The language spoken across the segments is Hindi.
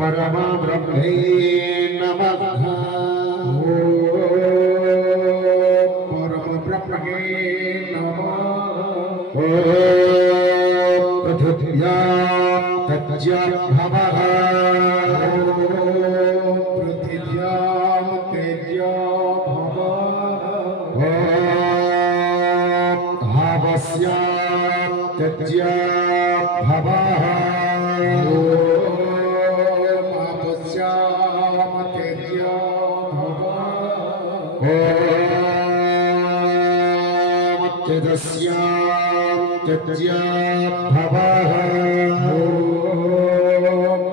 परमब्रह्मे नमः। परमब्रह्मे नमः। पृथिव्यां तेजोभवः। पृथिव्यां तेजोभवः। आवस्यां तेजोभवः। तेजस्यां तेजोभवः।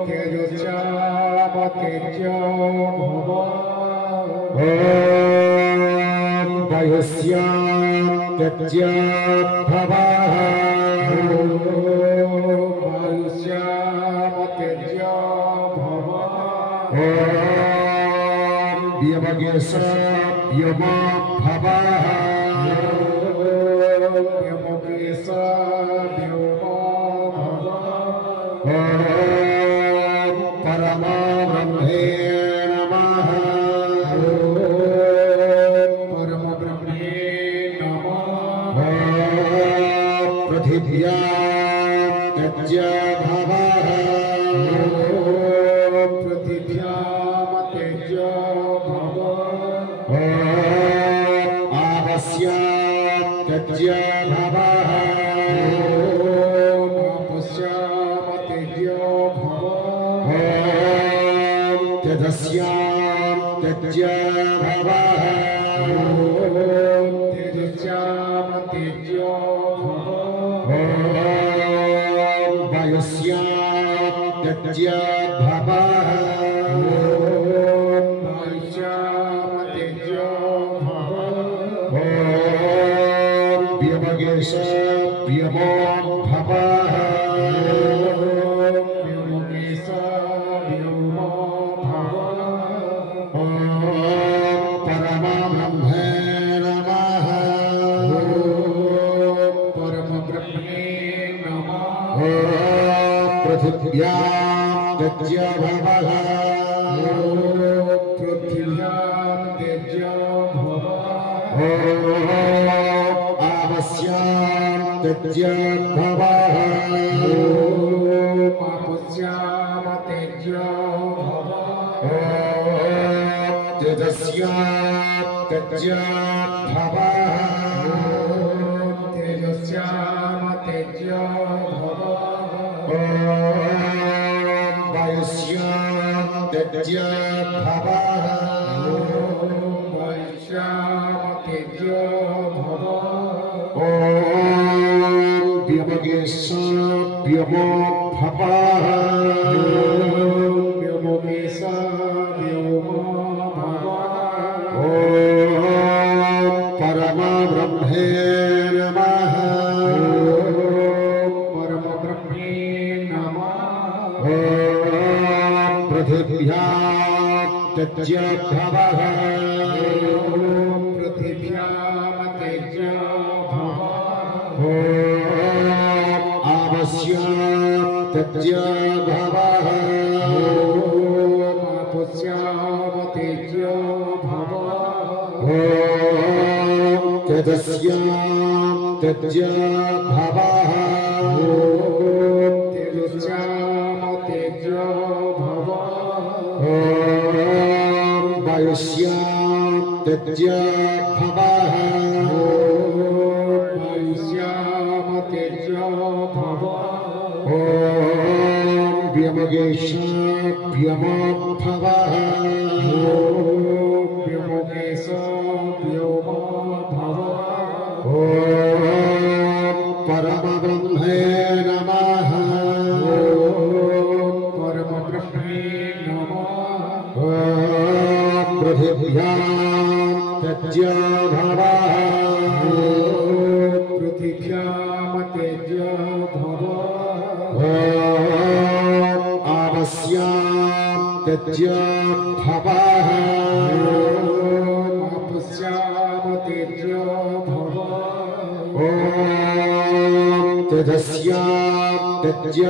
तेजस्यां तेजोभवः। वायुस्यां तेजोभवः। वायुस्यां तेजोभवः। व्योमभवः। परमब्रह्मे नमः। परमब्रह्मे नमः। पृथिव्यां तेजोभवः। पृथिव्यां तेजोभवः। आवस्यां तेजोभवः। तेजस्यां तेजोभवः। तेजस्यां तेजोभवः। वायुस्यां तेजोभवः। वायुस्यां तेजोभवः। व्योमभवः। परमब्रह्मे नमः। परमब्रह्मे नमः। पृथिव्यां तेजोभवः। पृथिव्यां तेजोभवः। आवस्यां तेजोभवः। आवस्यां तेजोभवः। तेजस्यां तेजोभवः। तेजस्यां तेजोभवः। वायुस्यां तेजोभवः। वायुस्यां तेजोभवः। व्योमभवः। परमब्रह्मे नमः। परमब्रह्मे नमः। पृथिव्यां तेजोभवः। पृथिव्यां तेजोभवः। आवस्यां तेजोभवः। आवस्यां तेजोभवः। तेजस्यां तेजोभवः। तेजस्यां तेजोभवः। वायुस्यां तेजोभवः। वायुस्यां तेजोभवः। व्योमभवः। परमब्रह्मे नमः। परमब्रह्मे नमः। पृथिव्यां तेजोभवः। पृथिव्यां तेजोभवः। आवस्यां तेजोभवः। आवस्यां तेजोभवः। तेजस्यां त्यज्य